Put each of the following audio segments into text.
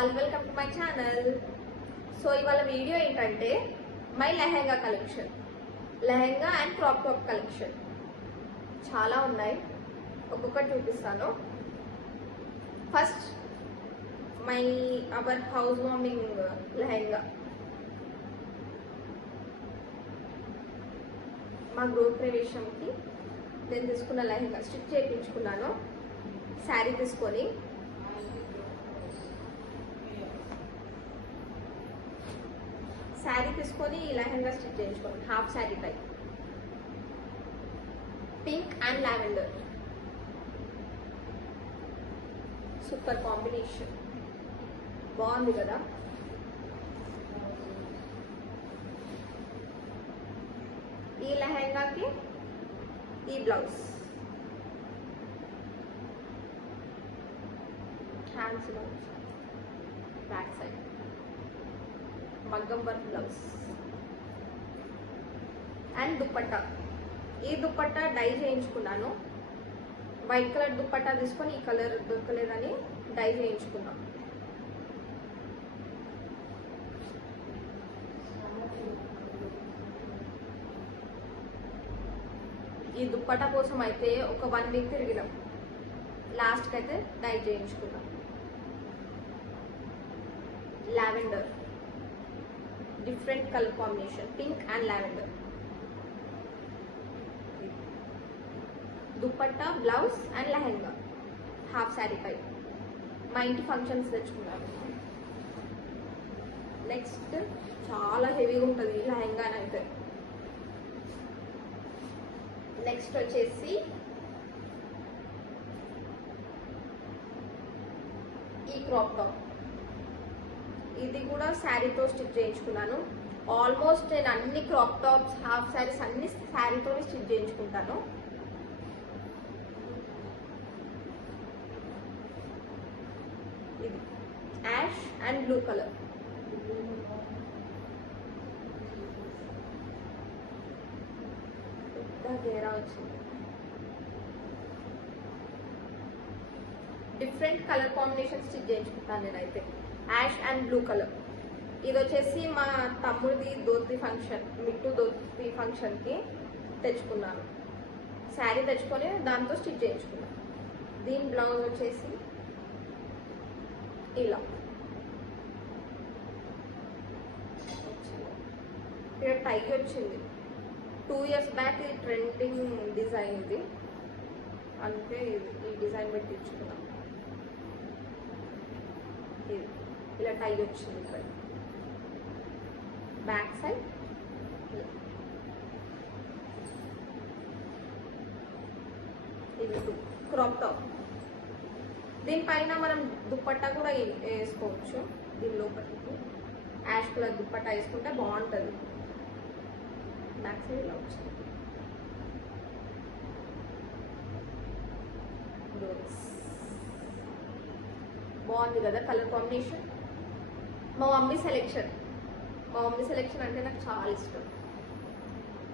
All welcome to my channel. So ఇవాళ video ఏంటంటే my lehenga collection, lehenga and crop top collection చాలా ఉన్నాయి, ఒక్కొక్కటి చూపిస్తాను. First our house warming lehenga, మా గృహ ప్రవేశంకి నేను తీసుకున్న లెహెంగా స్టిచ్ చేయించుకున్నాను. శారీ తీసుకొని ఈ లెహెంగా స్టిచ్ చేయించుకోండి. Half sari type, pink and lavender, super combination, బాగుంది కదా. ఈ లెహెంగాకి ఈ బ్లౌజ్, హ్యాండ్స్ బ్యాక్ సైడ్ మగ్గం వర్క్ బ్లౌజ్ అండ్ దుపట్టా. ఈ దుపట్టా డై చేయించుకున్నాను. వైట్ కలర్ దుపట్టా తీసుకొని ఈ కలర్ దొరకలేదని డై చేయించుకున్నాను. ఈ దుపట్టా కోసం అయితే ఒక 1 వీక్ తిరిగినాం, లాస్ట్కి అయితే డై చేయించుకున్నాం. Lavender, different colour combination, pink and lavender. Dupatta, blouse and lehenga half sari type. మా ఇంటి ఫంక్షన్స్ తెచ్చుకున్నాను. నెక్స్ట్ చాలా హెవీగా ఉంటుంది ఈ లెహెంగా అయితే. నెక్స్ట్ వచ్చేసి ఈ క్రాప్ టాప్. ఇది కూడా శారీతో స్టిచ్ చేయించుకున్నాను. ఆల్మోస్ట్ నేను అన్ని క్రాప్ టాప్స్, హాఫ్ శారీస్ అన్ని శారీతో స్టిచ్ చేయించుకుంటాను. ఇది యాష్ అండ్ బ్లూ కలర్. గేరా వచ్చింది. డిఫరెంట్ కలర్ కాంబినేషన్ స్టిచ్ చేయించుకుంటాను నేనైతే. Ash and blue colour. ఇది వచ్చేసి మా తమ్ముడిది ధోతి ఫంక్షన్, మిట్టు ధోతి ఫంక్షన్కి తెచ్చుకున్నాను. శారీ తెచ్చుకొని దాంతో స్టిచ్ చేయించుకున్నాను. దీని బ్లౌజ్ వచ్చేసి ఇలా ఇక్కడ టై వచ్చింది. 2 years బ్యాక్ ఇది ట్రెండింగ్ డిజైన్, ఇది అందుకే ఈ డిజైన్ పెట్టించుకున్నాను. ఇది ఇలా టై వచ్చింది. ఇక్కడ బ్యాక్ సైడ్ ఇది క్రాప్ టాప్. దీనిపైన మనం దుపట్టా కూడా వేసుకోవచ్చు. దీని లోపలికి యాష్ కలర్ దుపట్టా వేసుకుంటే బాగుంటుంది. బ్యాక్ సైడ్ ఇలా వచ్చింది. బాగుంది కదా కలర్ కాంబినేషన్. మా మమ్మీ సెలెక్షన్ అంటే నాకు చాలా ఇష్టం.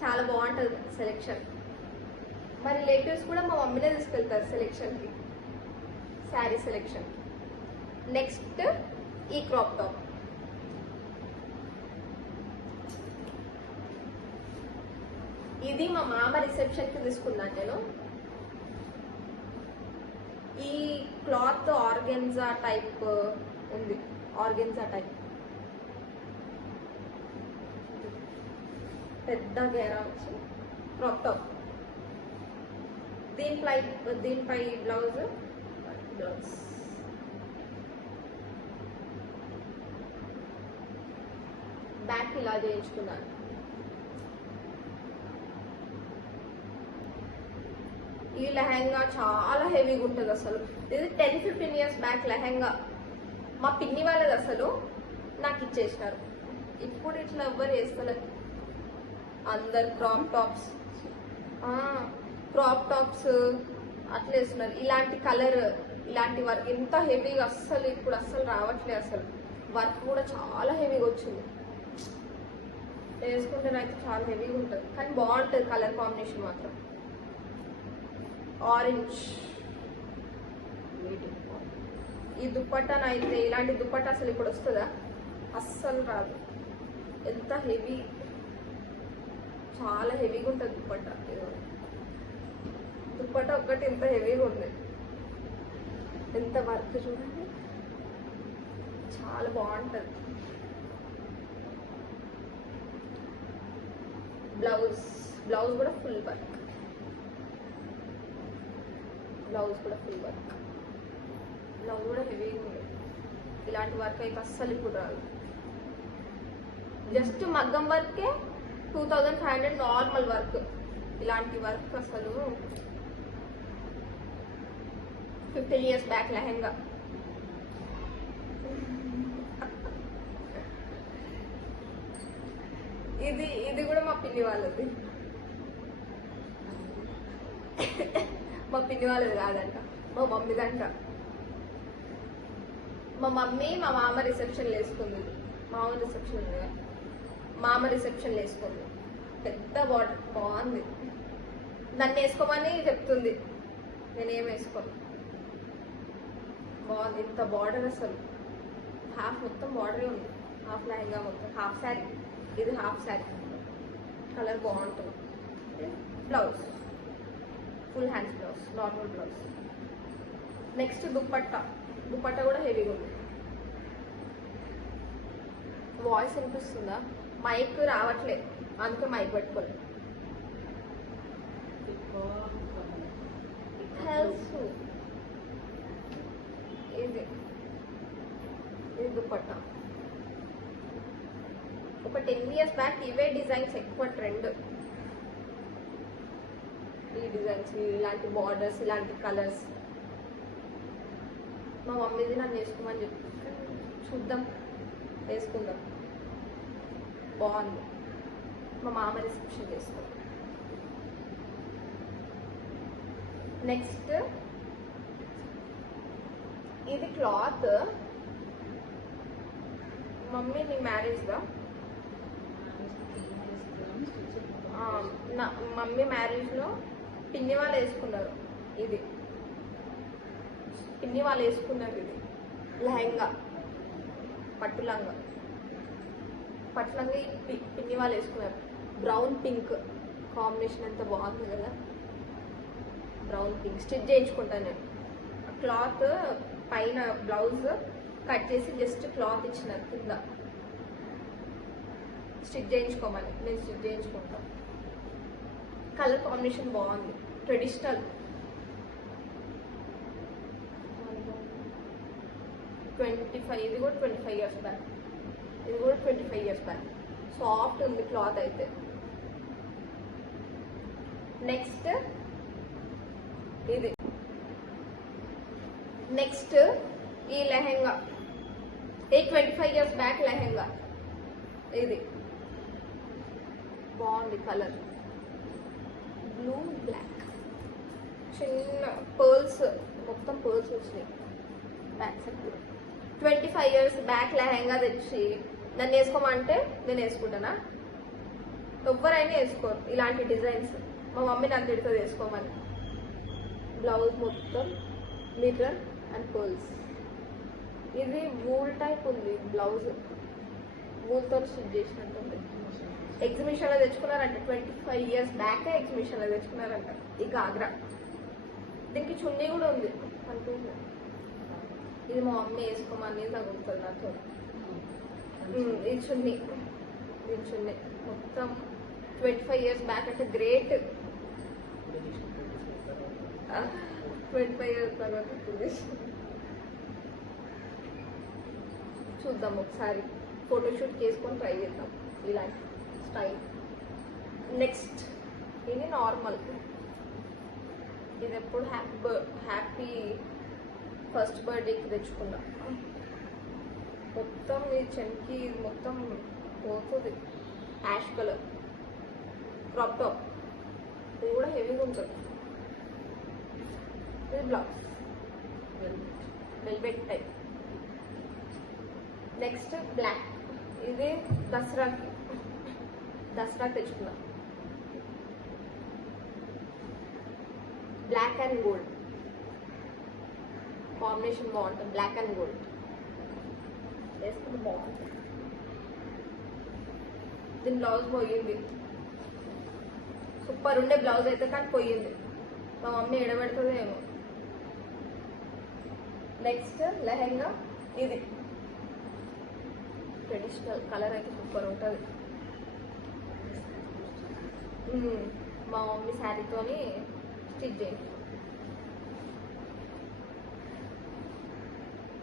చాలా బాగుంటుంది సెలెక్షన్. మా రిలేటివ్స్ కూడా మా మమ్మీనే తీసుకెళ్తారు సెలెక్షన్కి, శారీ సెలెక్షన్. నెక్స్ట్ ఈ క్రాప్ టాప్. ఇది మా మామ రిసెప్షన్కి తీసుకున్నాను నేను. ఈ క్లాత్ ఆర్గెన్జా టైప్ ఉంది, ఆర్గెన్జా టైప్, పెద్ద గేరా వచ్చి క్రాప్ టాప్. దీనిపై బ్లౌజ్ బ్యాక్ ఇలా చేయించుకున్నాను. ఈ లెహెంగా చాలా హెవీగా ఉంటుంది అసలు. ఇది 10-15 years బ్యాక్ లెహెంగా. మా పిన్ని వాళ్ళది అసలు నాకు ఇచ్చేసినారు. ఇప్పుడు ఇట్లా ఎవ్వరు వేస్తలేదు, అందరు క్రాప్ టాప్స్ అట్లా వేస్తున్నారు. ఇలాంటి కలర్, ఇలాంటి వర్క్ ఎంత హెవీగా అస్సలు ఇప్పుడు అస్సలు రావట్లేదు. అసలు వర్క్ కూడా చాలా హెవీగా వచ్చింది. వేసుకుంటే నాకు చాలా హెవీగా ఉంటుంది, కానీ బాగుంటుంది కలర్ కాంబినేషన్ మాత్రం. ఆరెంజ్, ఈ దుప్పట్టన అయితే ఇలాంటి దుప్పట్ట అసలు ఇప్పుడు వస్తుందా? అస్సలు రాదు. ఎంత హెవీ, చాలా హెవీగా ఉంటుంది దుప్పట్ట. దుప్పట్ట ఒక్కటి ఎంత హెవీగా ఉంది, ఎంత వర్క్ చూడండి, చాలా బాగుంటుంది. బ్లౌజ్ కూడా ఫుల్ వర్క్, బ్లౌజ్ కూడా హెవీగా ఉంది. ఇలాంటి వర్క్ అయితే అస్సలు ఇప్పుడు రాదు. జస్ట్ మగ్గం వర్కే 2500 నార్మల్ వర్క్. ఇలాంటి వర్క్ అసలు 15 years బ్యాక్ లెహంగా. ఇది కూడా మా పిన్ని వాళ్ళది. మా పిన్ని వాళ్ళది కాదంట, మా మమ్మీదంట. మా మమ్మీ మా మామ రిసెప్షన్ వేసుకుంది. మామ రిసెప్షన్ వేసుకుంది. పెద్ద బార్డర్ బాగుంది. దాన్ని వేసుకోమని చెప్తుంది, నేనేం వేసుకోను. బాగుంది. ఇంత బార్డర్ అసలు హాఫ్ మొత్తం బార్డరే ఉంది. హాఫ్ లెహంగా మొత్తం, హాఫ్ శారీ. ఇది హాఫ్ శారీ. కలర్ బాగుంటుంది. Blouse full hands blouse, normal blouse. Next dupatta కూడా హెవీగా ఉంది. వాయిస్ వినిపిస్తుందా? మైక్ రావట్లేదు, అందుకే మైక్ పట్టుకోండి. తెలుసు. ఇది దుప్పట్ట. ఒక 10 years బ్యాక్ ఇవే డిజైన్స్ ఎక్కువ ట్రెండ్. ఈ డిజైన్స్, ఇలాంటి బార్డర్స్, ఇలాంటి కలర్స్. మా మమ్మీది నన్ను వేసుకోమని చెప్పి చూద్దాం, వేసుకుందాం. బాగుంది. మా మామ రిసెప్షన్ చేసుకుందాం. నెక్స్ట్ ఇది క్లాత్. మమ్మీ నీ మ్యారేజ్గా, మమ్మీ మ్యారేజ్లో పిన్ని వాళ్ళు వేసుకున్నారు. ఇది పిన్ని వాళ్ళు వేసుకున్నారు. ఇది లెహంగా, పట్టు లంగా పిన్ని వాళ్ళు వేసుకున్నారు. బ్రౌన్ పింక్ కాంబినేషన్ ఎంత బాగుంది కదా. బ్రౌన్ పింక్ స్టిచ్ చేయించుకుంటాను నేను. క్లాత్ పైన బ్లౌజ్ కట్ చేసి జస్ట్ క్లాత్ ఇచ్చినారు, కింద స్టిచ్ చేయించుకోమని. నేను స్టిచ్ చేయించుకుంటాను. కలర్ కాంబినేషన్ బాగుంది, ట్రెడిషనల్. 25, ఇది కూడా 25 years బ్యాక్. ఇది కూడా 25 years బ్యాక్. సాఫ్ట్ ఉంది క్లాత్ అయితే. నెక్స్ట్ ఇది. నెక్స్ట్ ఈ లెహంగా, ఈ 25 years బ్యాక్ లెహంగా. ఇది బాగుంది కలర్, బ్లూ బ్లాక్. చిన్న పర్ల్స్, మొత్తం పర్ల్స్ వచ్చినాయి back side. 25 years back lehenga తెచ్చి నన్ను వేసుకోమంటే నేను వేసుకుంటానా? ఎవరైనా వేసుకోరు ఇలాంటి డిజైన్స్. మా మమ్మీ నన్ను తిడుతుంది వేసుకోమని. బ్లౌజ్ మొత్తం మిర్రర్ అండ్ పర్ల్స్. ఇది వూల్ టైప్ ఉంది బ్లౌజ్, వూల్తో స్టిచ్ చేసినట్టుంది. ఎగ్జిబిషన్లో తెచ్చుకున్నారంట, 25 years బ్యాక్ ఎగ్జిబిషన్లో తెచ్చుకున్నారంట ఈ గాగ్రా. దీనికి చున్నీ కూడా ఉంది అనుకుంటున్నా. ఇది మా మమ్మీ వేసుకోమని తగులుతుంది నాతో. ఇది చున్నీ, దీని చున్నీ మొత్తం 25 years బ్యాక్ అంటే గ్రేట్. 25 years తర్వాత చూద్దాం ఒకసారి, ఫోటోషూట్ చేసుకొని ట్రై చేద్దాం ఇలాంటి స్టైల్. నెక్స్ట్ ఇది నార్మల్. ఇది ఎప్పుడు హ్యాపీ ఫస్ట్ బర్త్డేకి తెచ్చుకున్నా. మొత్తం ఈ చెంకి మొత్తం పోతుంది. Ash colour crop top. ఇది కూడా హెవీగా ఉంటుంది. ఇది blouse velvet type. Next black. ఇది దసరాకి తెచ్చుకున్నా. బ్లాక్ అండ్ గోల్డ్ కాంబినేషన్ బాగుంటుంది, బ్లాక్ అండ్ గోల్డ్ వేసుకుంటే బాగుంటుంది. దీని బ్లౌజ్ పోయింది, సూపర్ ఉండే బ్లౌజ్ అయితే, కానీ పోయింది. మా మమ్మీ ఎడబెడుతుందో ఏమో. నెక్స్ట్ లెహెంగా, ఇది ట్రెడిషనల్ కలర్ అయితే సూపర్ ఉంటుంది. మా మమ్మీ శారీతోని స్టిచ్ చేయండి,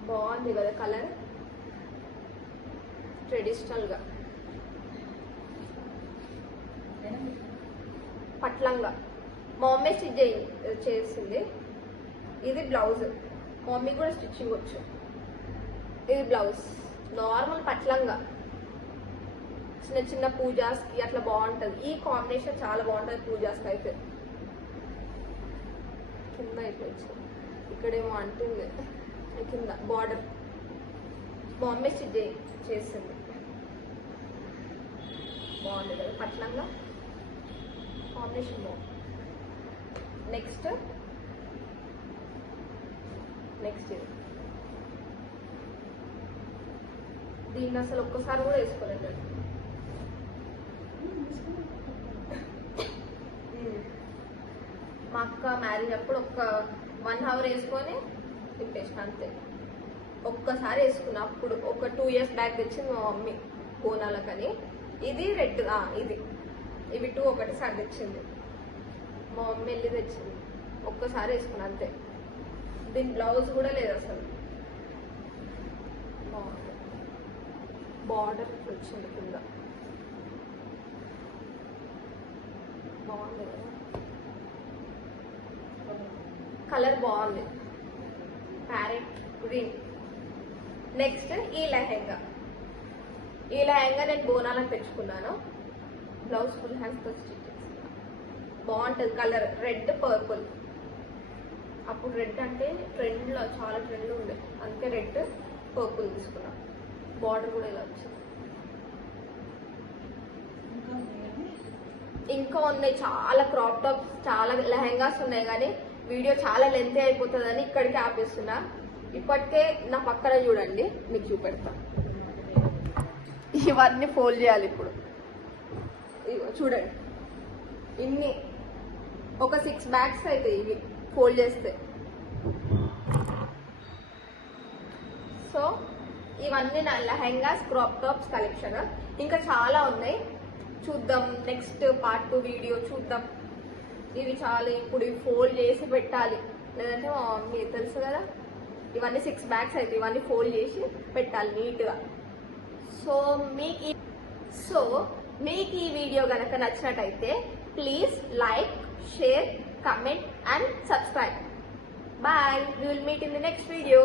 బాగుంది కదా కలర్, ట్రెడిషనల్గా పట్లంగా మా మమ్మీ స్టిచ్ చేసింది. ఇది బ్లౌజ్, మా మమ్మీ కూడా స్టిచ్చింగ్ వచ్చు. ఇది బ్లౌజ్ నార్మల్ పట్లంగా చిన్న చిన్న పూజాస్కి అట్లా బాగుంటుంది. ఈ కాంబినేషన్ చాలా బాగుంటుంది పూజాస్కి అయితే. కింద అయిపోయింది, ఇక్కడేమో అంటుంది కింద బార్డర్ మా మమ్మీ స్టిచ్ చేసింది, బాగుంది కదా పట్లంగా కాంబినేషన్ బాగుంది. నెక్స్ట్ ఇది, దీన్ని అసలు ఒక్కసారి కూడా వేసుకోలేదు. మా అక్క మ్యారేజ్ అప్పుడు 1 hour వేసుకొని తిప్పేసిన అంతే. ఒక్కసారి వేసుకున్నా, అప్పుడు ఒక 2 years బ్యాక్ తెచ్చింది మా మమ్మీ బోనాలకని. ఇది రెడ్, ఇవి 2 ఒకటిసారి తెచ్చింది మా మమ్మీ, వెళ్ళి తెచ్చింది. ఒక్కసారి వేసుకున్నా అంతే. దీని బ్లౌజ్ కూడా లేదు అసలు, బార్డర్ వచ్చింది కింద, బాగుంది కదా కలర్, బాగుంది ప్యారెట్ గ్రీన్. నెక్స్ట్ ఈ లెహెంగా నేను బోనాలకు తెచ్చుకున్నాను. బ్లౌజ్ ఫుల్ హ్యాండ్స్తో స్టిచ్ చేసిన, బాగుంటుంది కలర్, రెడ్ పర్పుల్. అప్పుడు రెడ్ అంటే ట్రెండ్లో, చాలా ట్రెండ్లో ఉండే, అందుకే రెడ్ పర్పుల్ తీసుకున్నా. బార్డర్ కూడా ఇలా వచ్చింది. ఇంకా ఉన్నాయి చాలా క్రాప్ టాప్స్, చాలా లెహెంగాస్ ఉన్నాయి, కానీ వీడియో చాలా లెంత్ అయిపోతుందని ఇక్కడికి ఆపేస్తున్నా. ఇప్పటికే నా పక్కన చూడండి, మీకు చూపెడతా. ఇవన్నీ ఫోల్డ్ చేయాలి ఇప్పుడు. ఇగో చూడండి, ఇన్ని ఒక 6 bags అయితే ఇవి ఫోల్డ్ చేస్తే. సో ఇవన్నీ నా లెహెంగాస్ క్రాప్ టాప్స్ కలెక్షన్. ఇంకా చాలా ఉన్నాయి, చూద్దాం. నెక్స్ట్ పార్ట్ 2 వీడియో చూద్దాం. ఇవి చాలా ఇప్పుడు ఫోల్డ్ చేసి పెట్టాలి, లేదంటే మా మమ్మీ తెలుసు కదా, ఇవన్నీ 6 bags అయితే ఇవన్నీ ఫోల్డ్ చేసి పెట్టాలి నీట్గా. సో మీకు ఈ వీడియో కనుక నచ్చినట్టయితే please like, share, comment and subscribe. Bye, we will meet in the next video.